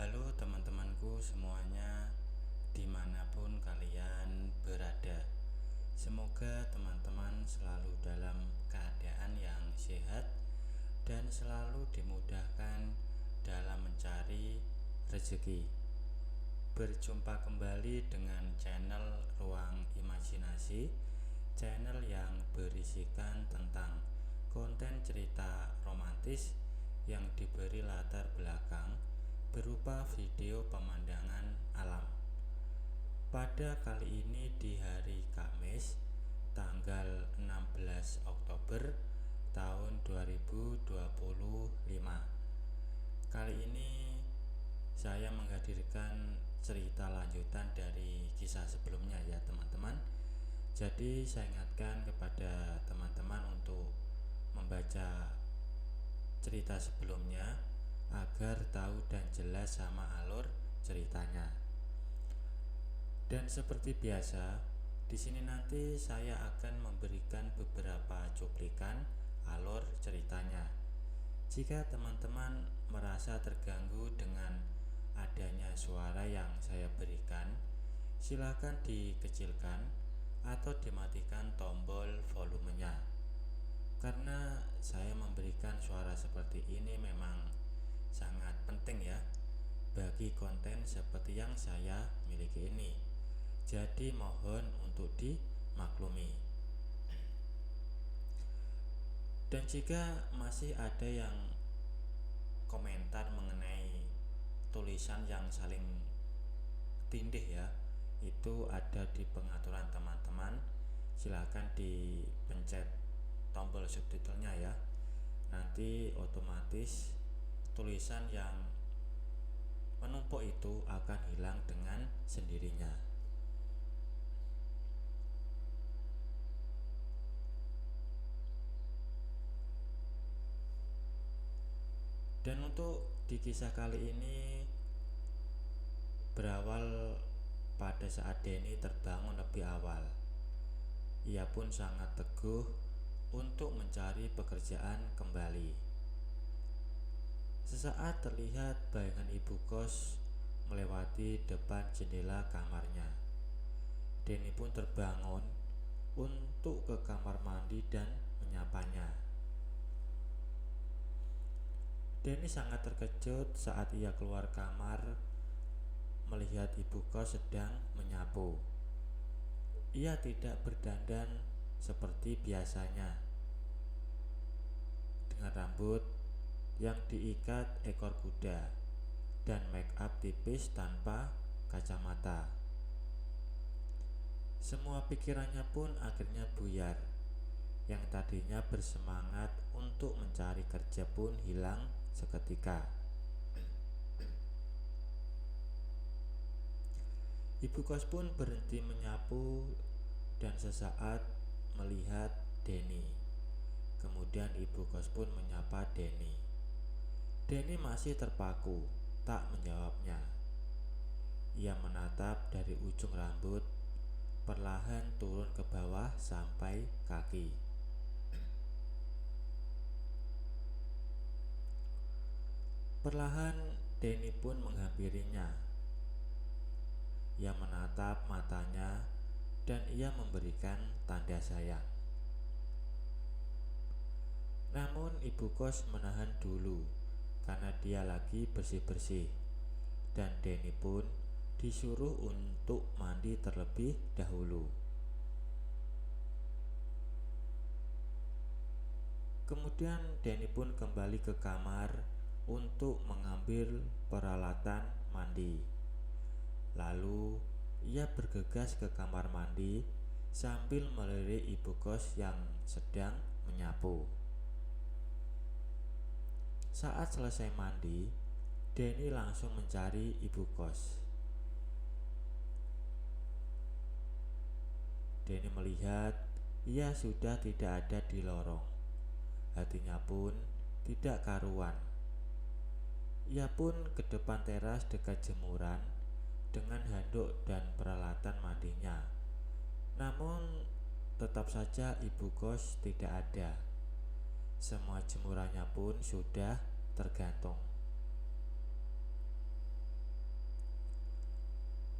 Halo teman-temanku semuanya, dimanapun kalian berada. Semoga teman-teman selalu dalam keadaan yang sehat dan selalu dimudahkan dalam mencari rezeki. Berjumpa kembali dengan channel Ruang Imajinasi, channel yang berisikan tentang konten cerita romantis yang diberi latar belakang berupa video pemandangan alam. Pada kali ini di hari Kamis tanggal 16 Oktober tahun 2025. Kali ini saya menghadirkan cerita lanjutan dari kisah sebelumnya ya teman-teman. Jadi saya ingatkan kepada teman-teman untuk membaca cerita sebelumnya agar tahu dan jelas sama alur ceritanya. Dan seperti biasa, di sini nanti saya akan memberikan beberapa cuplikan alur ceritanya. Jika teman-teman merasa terganggu dengan adanya suara yang saya berikan, silakan dikecilkan atau dimatikan tombol volumenya. Karena saya memberikan suara seperti ini memang sangat penting ya bagi konten seperti yang saya miliki ini. Jadi mohon untuk dimaklumi. Dan jika masih ada yang komentar mengenai tulisan yang saling tindih ya, itu ada di pengaturan teman-teman. Silakan dipencet tombol subtitlenya ya. Nanti otomatis tulisan yang menumpuk itu akan hilang dengan sendirinya. Dan untuk di kisah kali ini berawal pada saat Denny terbangun lebih awal. Ia pun sangat teguh untuk mencari pekerjaan kembali. Sesaat terlihat bayangan ibu kos melewati depan jendela kamarnya. Denny pun terbangun untuk ke kamar mandi dan menyapanya. Denny sangat terkejut saat ia keluar kamar melihat ibu kos sedang menyapu. Ia tidak berdandan seperti biasanya, dengan rambut yang diikat ekor kuda dan make up tipis tanpa kacamata. Semua pikirannya pun akhirnya buyar. Yang tadinya bersemangat untuk mencari kerja pun hilang seketika. Ibu kos pun berhenti menyapu dan sesaat melihat Denny. Kemudian ibu kos pun menyapa Denny. Denny masih terpaku, tak menjawabnya. Ia menatap dari ujung rambut, perlahan turun ke bawah sampai kaki. Perlahan Denny pun menghampirinya. Ia menatap matanya dan ia memberikan tanda sayang. Namun ibu kos menahan dulu karena dia lagi bersih-bersih, dan Denny pun disuruh untuk mandi terlebih dahulu. Kemudian Denny pun kembali ke kamar untuk mengambil peralatan mandi. Lalu ia bergegas ke kamar mandi sambil melirik ibu kos yang sedang menyapu. Saat selesai mandi, Denny langsung mencari ibu kos. Denny melihat ia sudah tidak ada di lorong. Hatinya pun tidak karuan. Ia pun ke depan teras dekat jemuran dengan handuk dan peralatan mandinya. Namun tetap saja ibu kos tidak ada. Semua jemurannya pun sudah tergantung.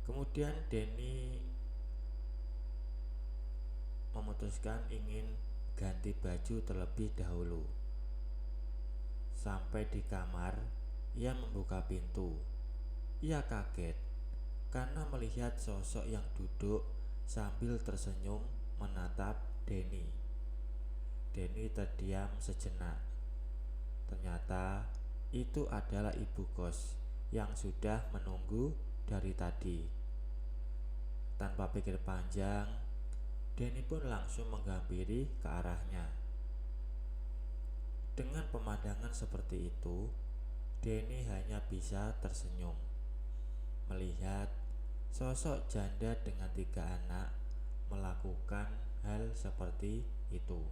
Kemudian Denny memutuskan ingin ganti baju terlebih dahulu. Sampai di kamar, ia membuka pintu. Ia kaget karena melihat sosok yang duduk sambil tersenyum menatap Denny. Denny terdiam sejenak. Ternyata itu adalah ibu kos yang sudah menunggu dari tadi. Tanpa pikir panjang, Denny pun langsung menghampiri ke arahnya. Dengan pemandangan seperti itu, Denny hanya bisa tersenyum melihat sosok janda dengan 3 anak melakukan hal seperti itu.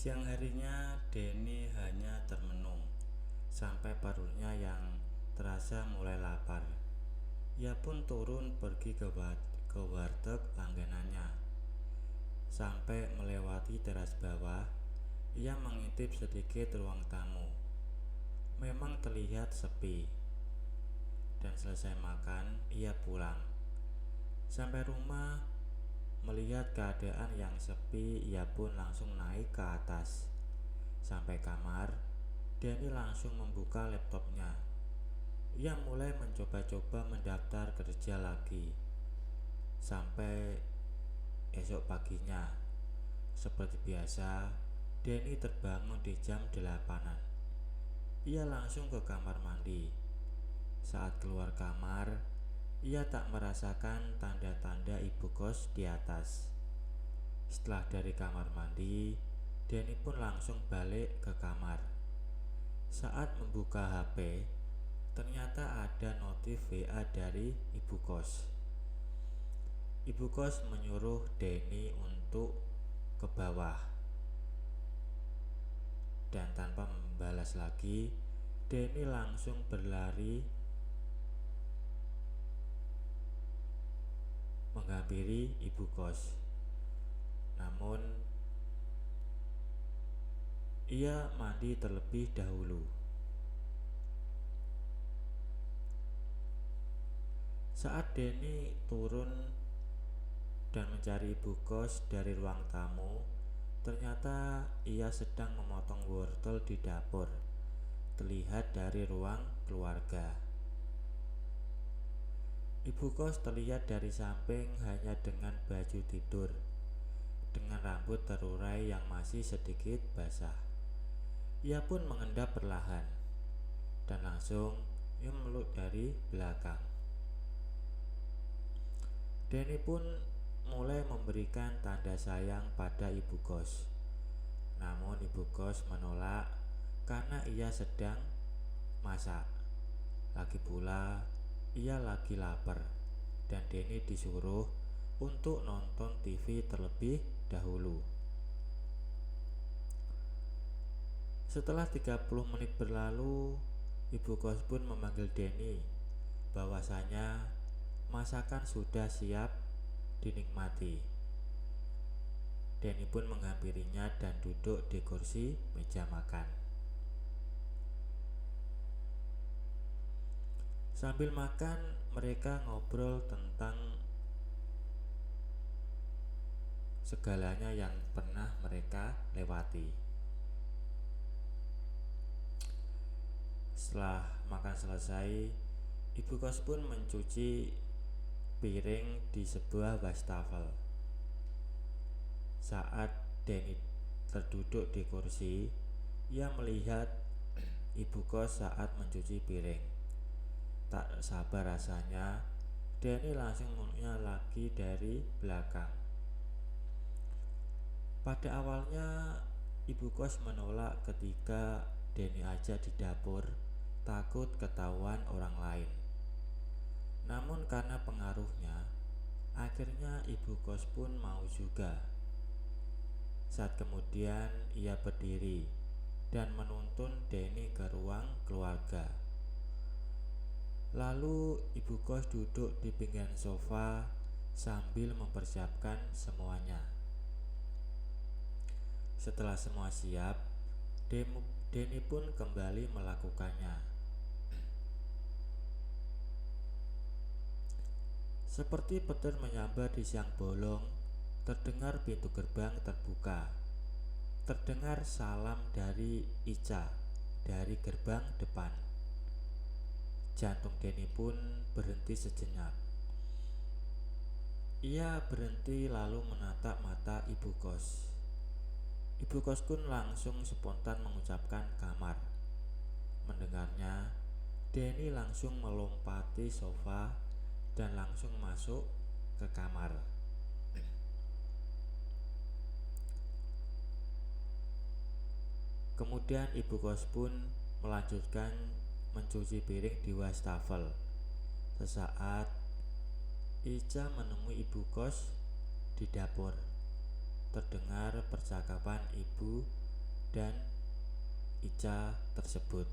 Siang harinya Denny hanya termenung sampai perutnya yang terasa mulai lapar. Ia pun turun pergi ke warteg langganannya. Sampai melewati teras bawah, ia mengintip sedikit ruang tamu. Memang terlihat sepi. Dan selesai makan, ia pulang. Sampai rumah, melihat keadaan yang sepi, ia pun langsung naik ke atas. Sampai kamar, Denny langsung membuka laptopnya. Ia mulai mencoba-coba mendaftar kerja lagi. Sampai esok paginya, seperti biasa, Denny terbangun di jam 8-an. Ia langsung ke kamar mandi. Saat keluar kamar, ia tak merasakan tanda-tanda ibu kos di atas. Setelah dari kamar mandi, Denny pun langsung balik ke kamar. Saat membuka HP, ternyata ada notif WA dari ibu kos. Ibu kos menyuruh Denny untuk ke bawah. Dan tanpa membalas lagi, Denny langsung berlari menghampiri ibu kos. Namun ia mandi terlebih dahulu. Saat Denny turun dan mencari ibu kos dari ruang tamu, ternyata ia sedang memotong wortel di dapur, terlihat dari ruang keluarga. Ibu kos terlihat dari samping hanya dengan baju tidur, dengan rambut terurai yang masih sedikit basah. Ia pun mengendap perlahan, dan langsung ia memeluk dari belakang. Denny pun mulai memberikan tanda sayang pada ibu kos. Namun ibu kos menolak karena ia sedang masak. Lagi pula ia lagi lapar, dan Denny disuruh untuk nonton TV terlebih dahulu. Setelah 30 menit berlalu, ibu kos pun memanggil Denny bahwasanya masakan sudah siap dinikmati. Denny pun menghampirinya dan duduk di kursi meja makan. Sambil makan, mereka ngobrol tentang segalanya yang pernah mereka lewati. Setelah makan selesai, ibu kos pun mencuci piring di sebuah wastafel. Saat Denny terduduk di kursi, ia melihat ibu kos saat mencuci piring. Tak sabar rasanya, Denny langsung memeluknya lagi dari belakang. Pada awalnya, ibu kos menolak ketika Denny aja di dapur, takut ketahuan orang lain. Namun karena pengaruhnya, akhirnya ibu kos pun mau juga. Saat kemudian ia berdiri dan menuntun Denny ke ruang keluarga. Lalu ibu kos duduk di pinggiran sofa sambil mempersiapkan semuanya. Setelah semua siap, Denny pun kembali melakukannya. Seperti petir menyambar di siang bolong, terdengar pintu gerbang terbuka. Terdengar salam dari Ica dari gerbang depan. Jantung Denny pun berhenti sejenak. Ia berhenti lalu menatap mata ibu kos. Ibu kos pun langsung spontan mengucapkan kamar. Mendengarnya, Denny langsung melompati sofa dan langsung masuk ke kamar. Kemudian ibu kos pun melanjutkan mencuci piring di wastafel. Sesaat, Ica menemui ibu kos di dapur. Terdengar percakapan ibu dan Ica tersebut.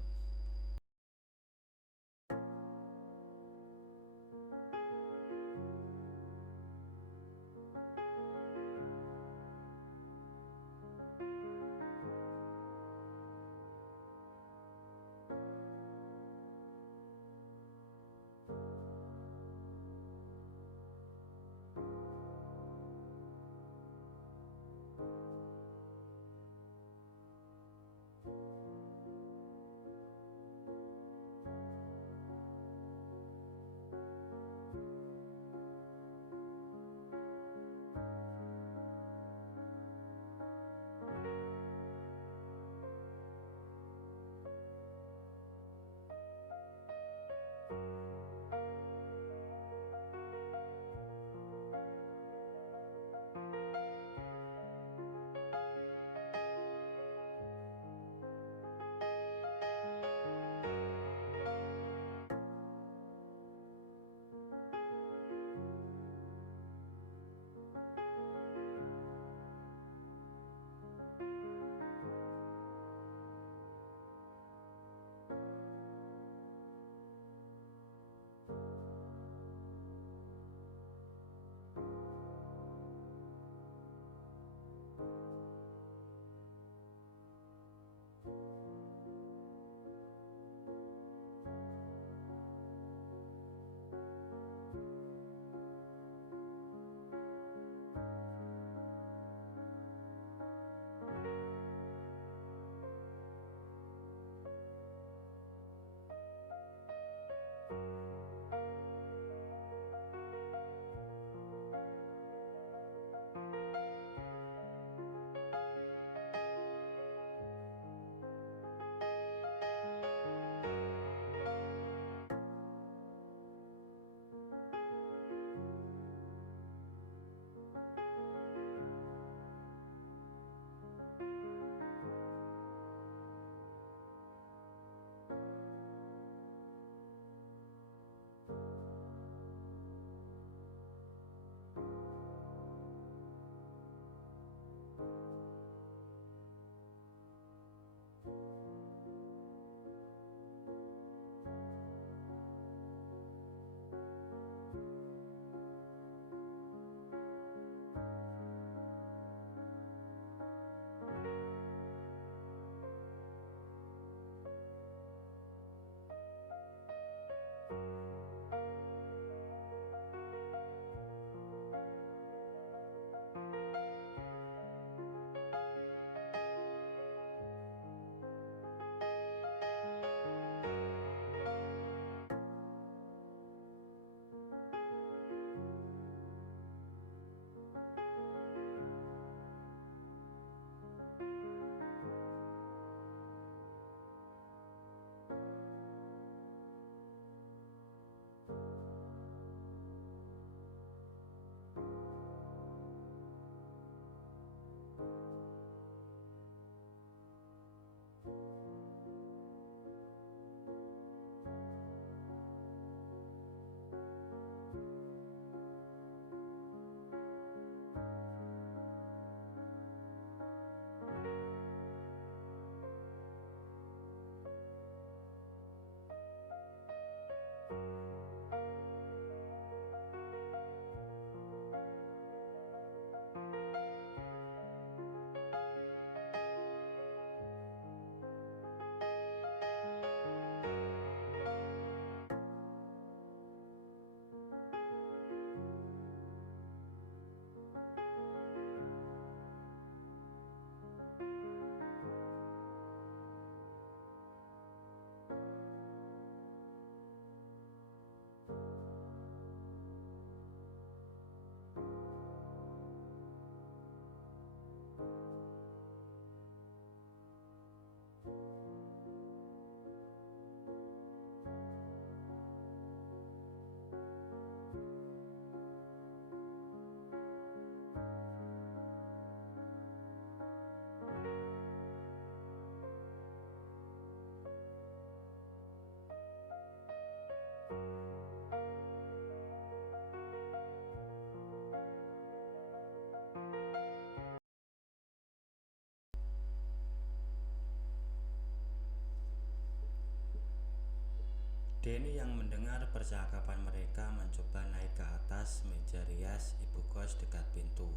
Denny yang mendengar percakapan mereka mencoba naik ke atas meja rias ibu kos dekat pintu.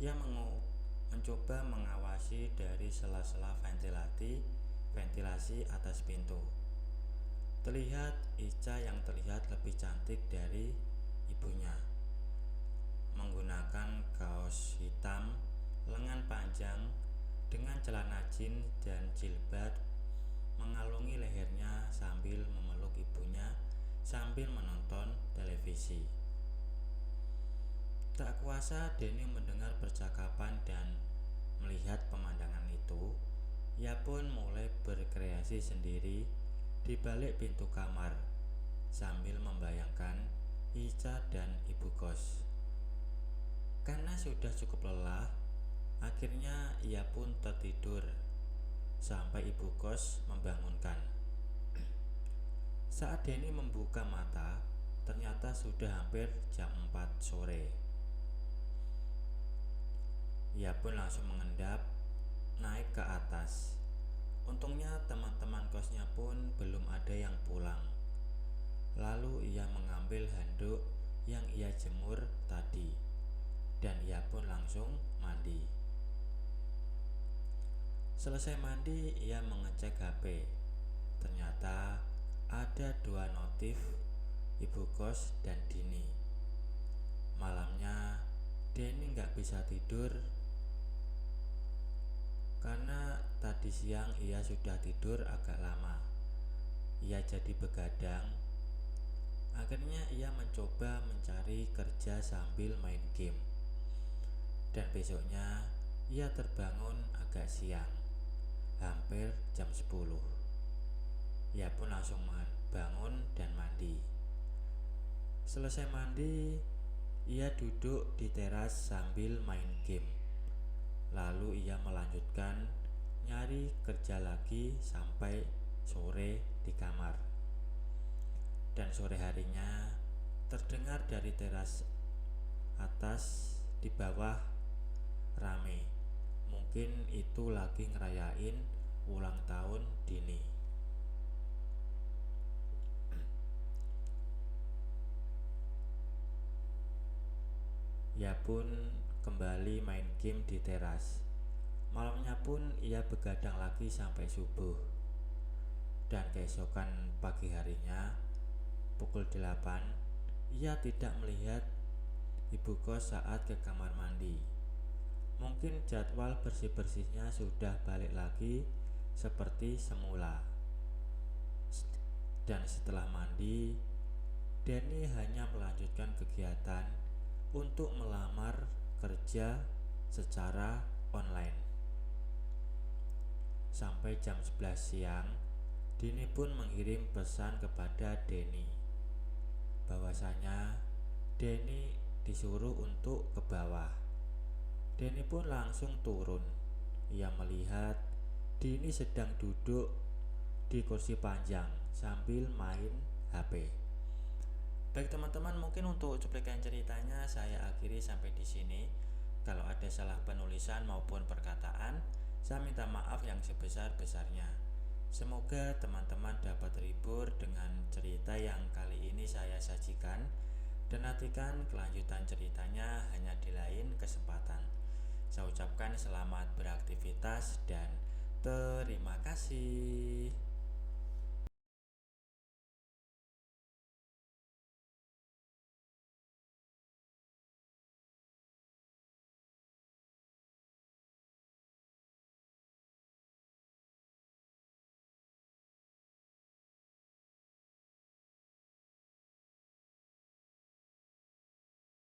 Ia mencoba mengawasi dari sela-sela ventilasi atas pintu. Terlihat Ica yang terlihat lebih cantik dari ibunya, menggunakan kaos hitam lengan panjang dengan celana jeans dan jilbab mengalungi lehernya sambil memeluk ibunya sambil menonton televisi. Tak kuasa Denny mendengar percakapan dan melihat pemandangan itu. Ia pun mulai berkreasi sendiri di balik pintu kamar sambil membayangkan Ica dan ibu kos. Karena sudah cukup lelah, akhirnya ia pun tertidur sampai ibu kos membangunkan. Saat Denny membuka mata, ternyata sudah hampir jam 4 sore. Ia pun langsung mengendap naik ke atas. Untungnya teman-teman kosnya pun belum ada yang pulang. Lalu ia mengambil handuk yang ia jemur tadi, dan ia pun langsung mandi. Selesai mandi, ia mengecek HP. Ternyata ada 2 notif ibu kos dan Dini. Malamnya Denny gak bisa tidur karena tadi siang ia sudah tidur agak lama. Ia jadi begadang. Akhirnya ia mencoba mencari kerja sambil main game. Dan besoknya ia terbangun agak siang, hampir jam 10. Ia pun langsung bangun dan mandi. Selesai mandi, ia duduk di teras sambil main game. Lalu ia melanjutkan nyari kerja lagi sampai sore di kamar. Dan sore harinya terdengar dari teras atas di bawah rame. Mungkin itu lagi ngerayain ulang tahun Dini. Ia pun kembali main game di teras. Malamnya pun ia begadang lagi sampai subuh. Dan keesokan pagi harinya pukul 8, ia tidak melihat ibu kos saat ke kamar mandi. Mungkin jadwal bersih-bersihnya sudah balik lagi seperti semula. Dan setelah mandi, Denny hanya melanjutkan kegiatan untuk melamar kerja secara online. Sampai jam 11 siang, Dini pun mengirim pesan kepada Denny bahwasanya Denny disuruh untuk ke bawah. Denny pun langsung turun. Ia melihat Dini sedang duduk di kursi panjang sambil main HP. Baik teman-teman, mungkin untuk cuplikan ceritanya saya akhiri sampai di sini. Kalau ada salah penulisan maupun perkataan, saya minta maaf yang sebesar-besarnya. Semoga teman-teman dapat terhibur dengan cerita yang kali ini saya sajikan, dan nantikan kelanjutan ceritanya hanya di lain kesempatan. Saya ucapkan selamat beraktivitas dan terima kasih.